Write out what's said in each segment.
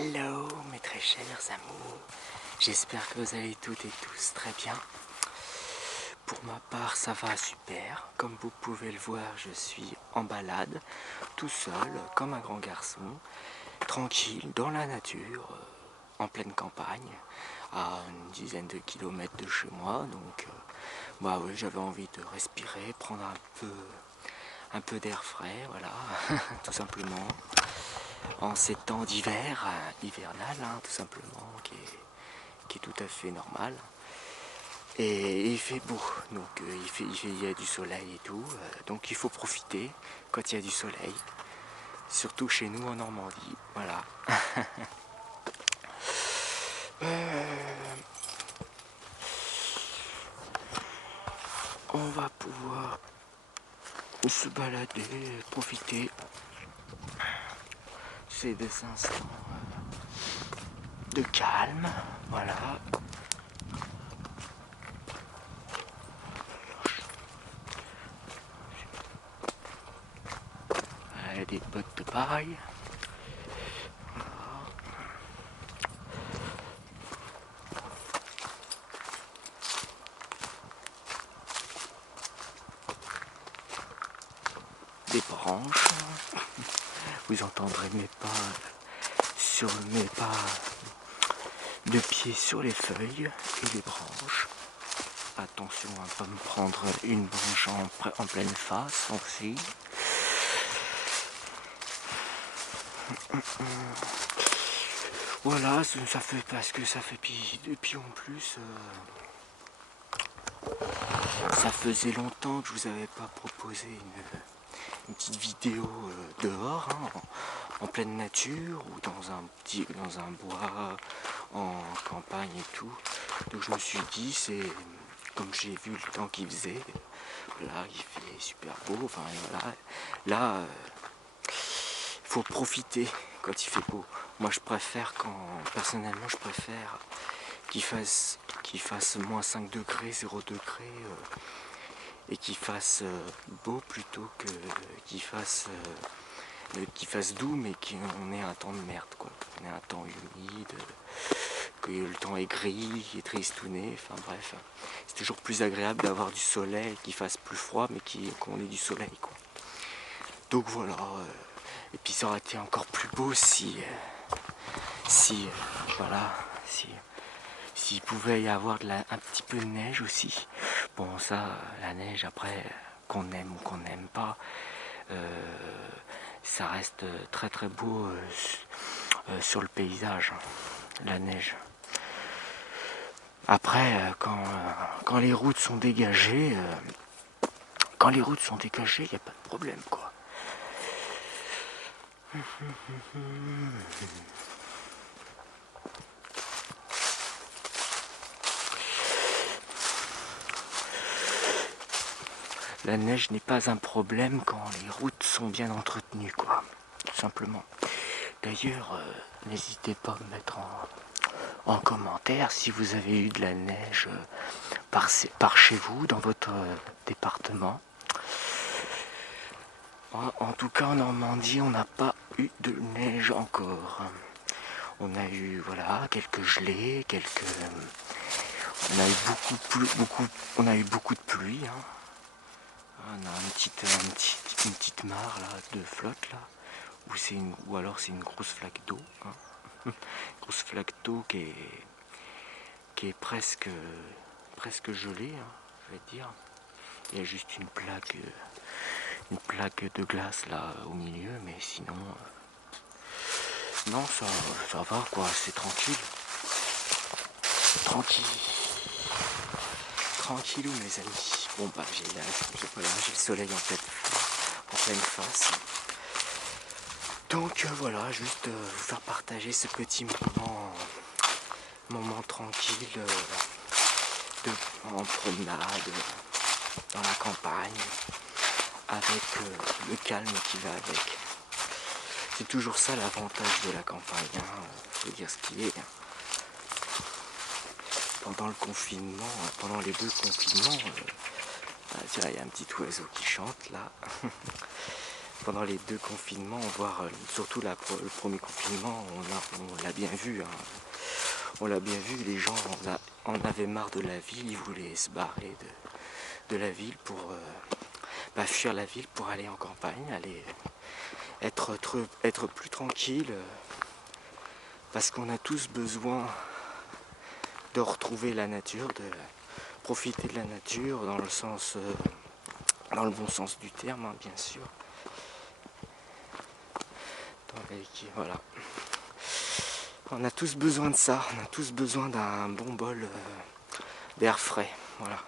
Hello mes très chers amours, j'espère que vous allez toutes et tous très bien. Pour ma part ça va super, comme vous pouvez le voir je suis en balade, tout seul comme un grand garçon, tranquille dans la nature, en pleine campagne, à une dizaine de kilomètres de chez moi. Donc bah oui, j'avais envie de respirer, prendre un peu d'air frais, voilà, tout simplement. En ces temps d'hiver, hivernal, tout simplement, qui est tout à fait normal. Et il fait beau, donc il y a du soleil et tout, donc il faut profiter quand il y a du soleil, surtout chez nous en Normandie, voilà. On va pouvoir se balader, profiter ces deux instants de calme, voilà. Des bottes de paille. Des branches. Vous entendrez mes pas de pied sur les feuilles et les branches. Attention à ne pas me prendre une branche en pleine face aussi. Voilà, ça fait parce que ça fait depuis en plus. Ça faisait longtemps que je vous avais pas proposé une petite vidéo dehors, en pleine nature ou dans un bois, en campagne et tout. Donc je me suis dit, c'est comme j'ai vu le temps qu'il faisait, là il fait super beau, enfin voilà, là faut profiter quand il fait beau. Moi je préfère personnellement je préfère qu'il fasse moins 5 degrés, 0 degrés, et qu'il fasse beau plutôt que qu'il fasse doux, mais qu'on ait un temps de merde, quoi. On ait un temps humide, que le temps est gris, est tristouné, enfin bref. C'est toujours plus agréable d'avoir du soleil, qu'il fasse plus froid, mais qu'on ait du soleil, quoi. Donc voilà, et puis ça aurait été encore plus beau s'il pouvait y avoir un petit peu de neige aussi. Bon ça, la neige après, qu'on aime ou qu'on n'aime pas, ça reste très très beau sur le paysage, la neige. Après, quand les routes sont dégagées, il n'y a pas de problème, quoi. La neige n'est pas un problème quand les routes sont bien entretenues, quoi, tout simplement. D'ailleurs, n'hésitez pas à me mettre en commentaire si vous avez eu de la neige par chez vous, dans votre département. En tout cas, en Normandie, on n'a pas eu de neige encore. On a eu, voilà, quelques gelées, on a eu beaucoup de pluie. On a une petite mare là, de flotte là, ou alors c'est une grosse flaque d'eau. Grosse flaque d'eau qui est presque gelée, je vais dire. Il y a juste une plaque de glace là au milieu, mais sinon non, ça va, quoi, c'est tranquille. Tranquillou mes amis. Bon bah j'ai le soleil en pleine face. Donc voilà, juste vous faire partager ce petit moment tranquille en promenade dans la campagne, avec le calme qui va avec. C'est toujours ça l'avantage de la campagne, faut dire ce qui est. Pendant le confinement, pendant les 2 confinements, il y a un petit oiseau qui chante là. pendant les 2 confinements, voire surtout le premier confinement, on l'a bien vu. Hein. On l'a bien vu, les gens en avaient marre de la ville, ils voulaient se barrer de la ville pour fuir la ville pour aller en campagne, aller être plus tranquille, parce qu'on a tous besoin de retrouver la nature, de profiter de la nature dans le sens, dans le bon sens du terme, hein, bien sûr. Voilà. On a tous besoin de ça, on a tous besoin d'un bon bol d'air frais, voilà.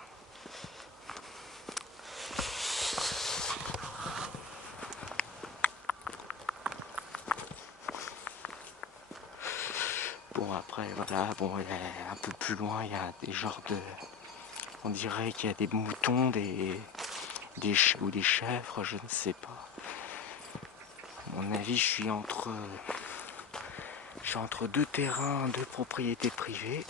Bon après voilà, bon un peu plus loin il y a des genres de, on dirait qu'il y a des moutons, ou des chèvres, je ne sais pas. À mon avis je suis entre 2 terrains, 2 propriétés privées.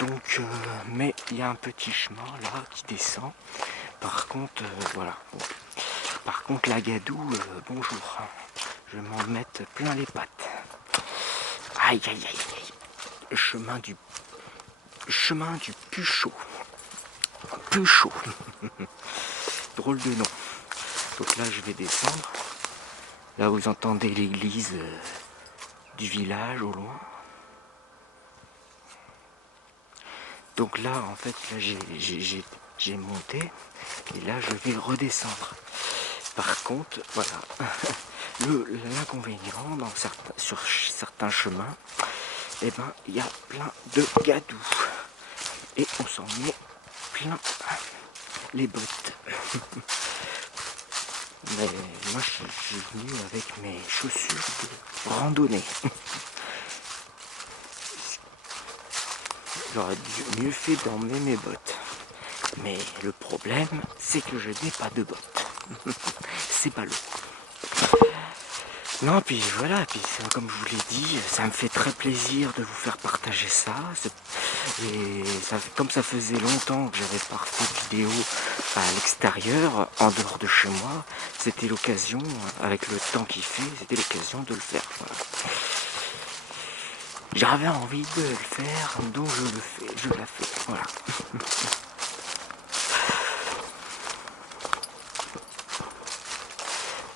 Donc mais il y a un petit chemin là qui descend. Par contre voilà. Bon. Par contre la gadoue, bonjour. Je vais m'en mettre plein les pattes. Aïe aïe aïe aïe. Le chemin du Puchot. Puchot. Drôle de nom. Donc là je vais descendre. Là vous entendez l'église du village au loin. Donc là en fait là j'ai monté et là je vais redescendre. Par contre voilà, l'inconvénient sur certains chemins, eh ben il y a plein de gadous et on s'en met plein les bottes. Mais moi je suis venu avec mes chaussures de randonnée. J'aurais mieux fait d'emmener mes bottes. Mais le problème, c'est que je n'ai pas de bottes. C'est ballot. Non, puis voilà, puis comme je vous l'ai dit, ça me fait très plaisir de vous faire partager ça. Et comme ça faisait longtemps que j'avais pas refait de vidéo à l'extérieur, en dehors de chez moi, c'était l'occasion, avec le temps qu'il fait, c'était l'occasion de le faire. Voilà. J'avais envie de le faire, donc je l'ai fait, voilà.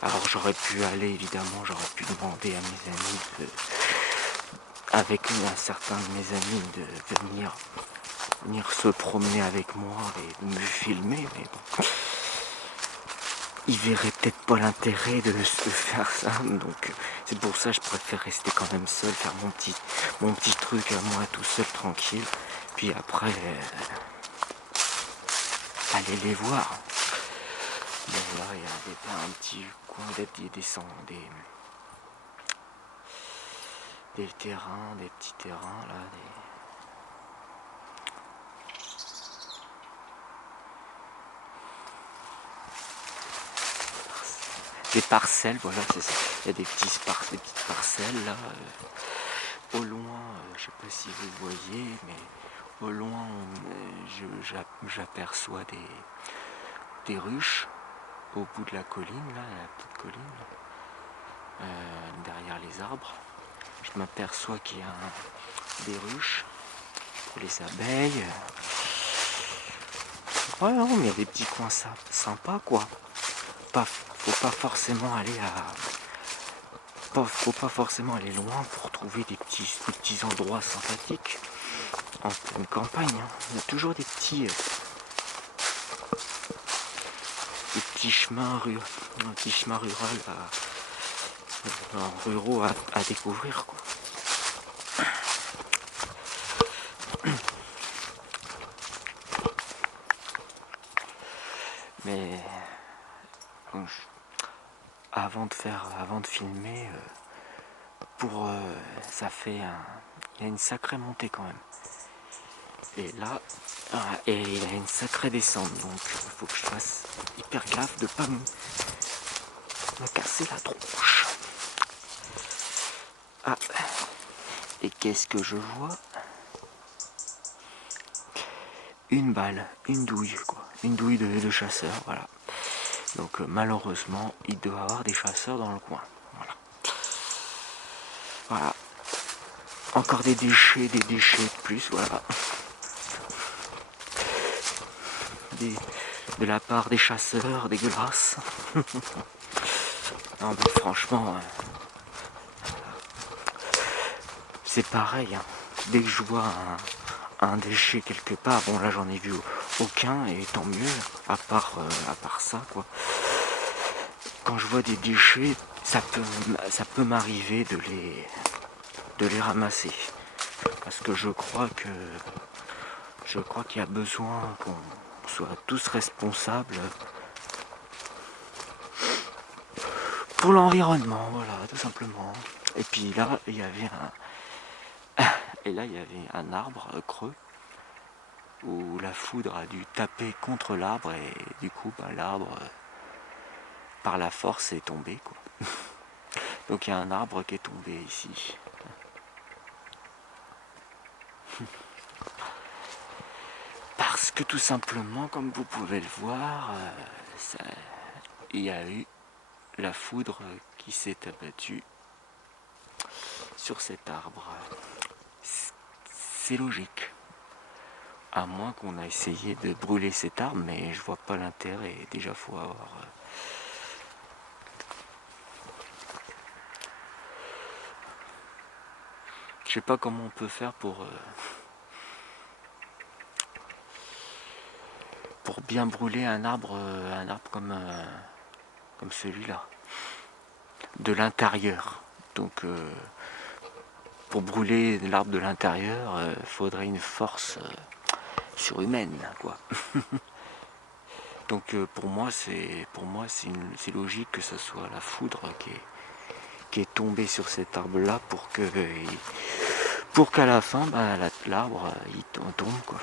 Alors j'aurais pu aller, évidemment, j'aurais pu demander à mes amis, avec un certain de mes amis, de venir se promener avec moi et me filmer, mais bon. Ils verraient peut-être pas l'intérêt de faire ça, donc c'est pour ça que je préfère rester quand même seul, faire mon petit truc à moi tout seul, tranquille, puis après aller les voir. Bon là il y a un petit coin des terrains, des petits terrains là, des parcelles, voilà, c'est ça. Il y a des petites parcelles là. Au loin, je sais pas si vous voyez, mais au loin, j'aperçois des ruches au bout de la colline, là, la petite colline, derrière les arbres. Je m'aperçois qu'il y a des ruches pour les abeilles. Ouais, non, mais il y a des petits coins sympas, quoi. Faut pas forcément aller loin pour trouver des petits endroits sympathiques en pleine campagne. Hein. Il y a toujours des petits chemins ruraux à découvrir, quoi. Mais avant de filmer, il y a une sacrée montée quand même. Et là, et il y a une sacrée descente, donc il faut que je fasse hyper gaffe de pas me casser la tronche. Ah, et qu'est-ce que je vois? Une balle, une douille, quoi. Une douille de chasseur, voilà. Donc malheureusement, il doit y avoir des chasseurs dans le coin. Voilà. Voilà. Encore des déchets de plus, voilà. De la part des chasseurs, dégueulasses. Non mais franchement, c'est pareil. Hein. Dès que je vois un déchet quelque part, bon là j'en ai vu aucun et tant mieux, à part ça quoi. Quand je vois des déchets, ça peut m'arriver de les ramasser. Parce que je crois qu'il y a besoin qu'on soit tous responsables pour l'environnement, voilà, tout simplement. Et puis là, il y avait un arbre creux où la foudre a dû taper contre l'arbre et du coup, l'arbre, par la force, est tombé, quoi. Donc il y a un arbre qui est tombé ici. Parce que tout simplement, comme vous pouvez le voir, il y a eu la foudre qui s'est abattue sur cet arbre. C'est logique. À moins qu'on a essayé de brûler cet arbre, mais je vois pas l'intérêt. Déjà, faut avoir... Je sais pas comment on peut faire pour bien brûler un arbre comme celui-là. De l'intérieur. Donc, pour brûler l'arbre de l'intérieur, faudrait une force surhumaine, quoi. Donc pour moi c'est logique que ce soit la foudre qui est tombée sur cet arbre là pour qu'à la fin l'arbre il tombe quoi.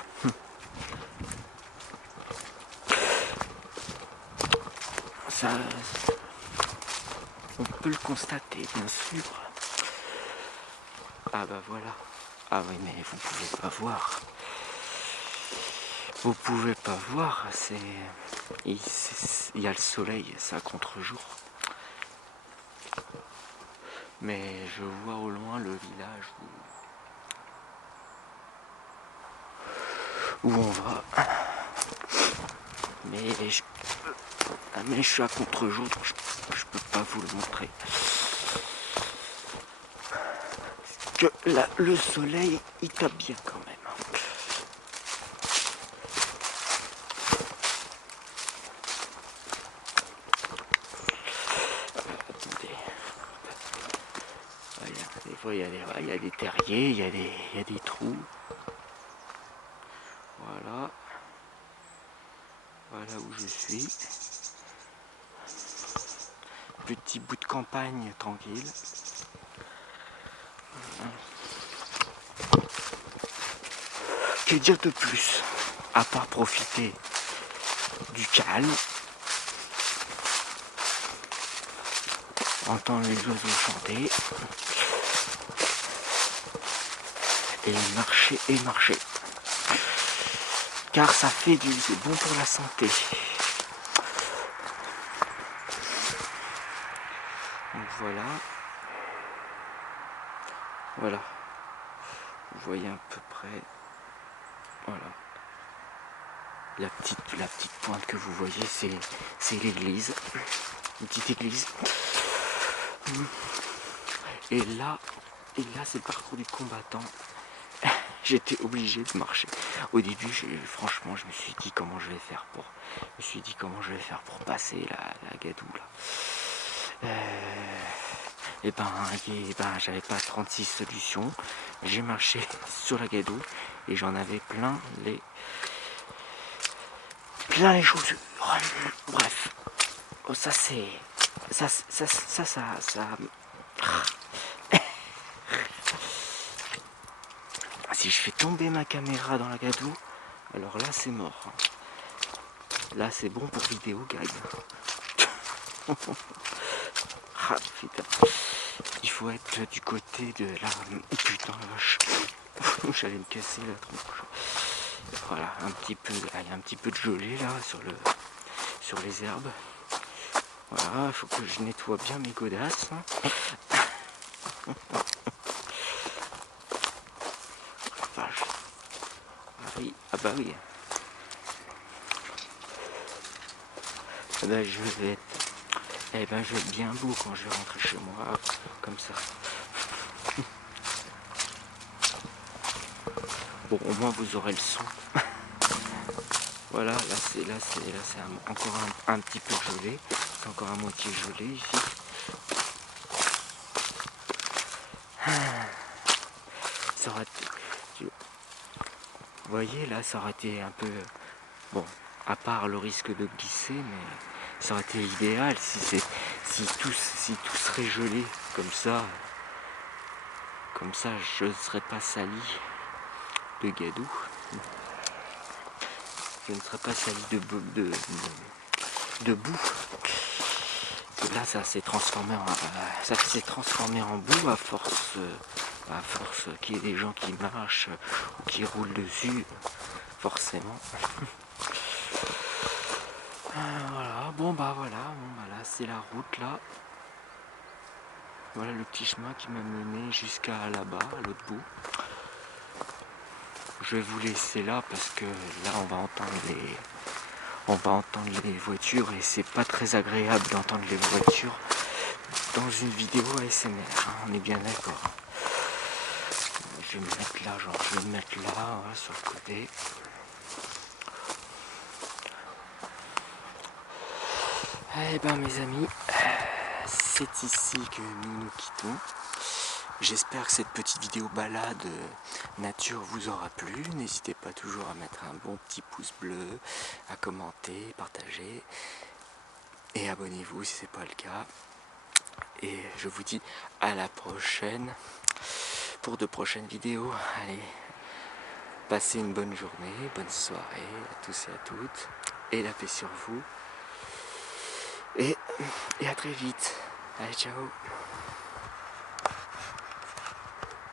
Ça, on peut le constater bien sûr. Ah bah voilà. Ah oui mais vous pouvez pas voir. Vous pouvez pas voir, il y a le soleil, c'est à contre-jour. Mais je vois au loin le village où on va. Mais je suis à contre-jour, donc je peux pas vous le montrer. Que là, le soleil, il tape bien quand même. Attendez. Des fois, il y a des terriers, il y a des trous. Voilà. Voilà où je suis. Petit bout de campagne tranquille. Que dire de plus, à part profiter du calme, entendre les oiseaux chanter, et marcher. Car ça fait c'est bon pour la santé. Donc voilà. Voilà. Vous voyez à peu près. Voilà. La petite pointe que vous voyez, c'est l'église. Une petite église. Et là c'est le parcours du combattant. J'étais obligé de marcher. Au début, franchement, je me suis dit comment je vais faire pour passer la gadoue là. Et ben, j'avais pas 36 solutions. J'ai marché sur la gadoue et j'en avais plein les chaussures. Bref, oh, ça c'est ça. Si je fais tomber ma caméra dans la gadoue, alors là c'est mort. Là c'est bon pour vidéo gag. Ah putain. Il faut être du côté de la... Putain la vache. J'allais me casser la tronche. Voilà, il y a un petit peu de gelée là sur les herbes. Voilà, il faut que je nettoie bien mes godasses. Vache. Ah oui, ah bah oui. Ah bah je vais être bien beau quand je vais rentrer chez moi, comme ça. Bon, au moins vous aurez le son. Voilà, là c'est encore un petit peu gelé. C'est encore à moitié gelé ici. Ça aurait été, vous voyez là, ça aurait été un peu bon, à part le risque de glisser, mais ça aurait été idéal si tout serait gelé comme ça je ne serais pas sali de gadou. Je ne serais pas sali de boue. Et là ça s'est transformé en boue à force qu'il y ait des gens qui marchent ou qui roulent dessus, forcément. Voilà, bon bah là c'est la route là. Voilà le petit chemin qui m'a mené jusqu'à là-bas, à l'autre bout. Je vais vous laisser là parce que là on va entendre les voitures et c'est pas très agréable d'entendre les voitures dans une vidéo ASMR, hein, on est bien d'accord. Je vais me mettre là, voilà, sur le côté. Eh ben mes amis, c'est ici que nous nous quittons. J'espère que cette petite vidéo balade nature vous aura plu. N'hésitez pas toujours à mettre un bon petit pouce bleu, à commenter, partager et abonnez-vous si ce n'est pas le cas. Et je vous dis à la prochaine pour de prochaines vidéos. Allez, passez une bonne journée, bonne soirée à tous et à toutes. Et la paix sur vous. Et à très vite. Allez, ciao.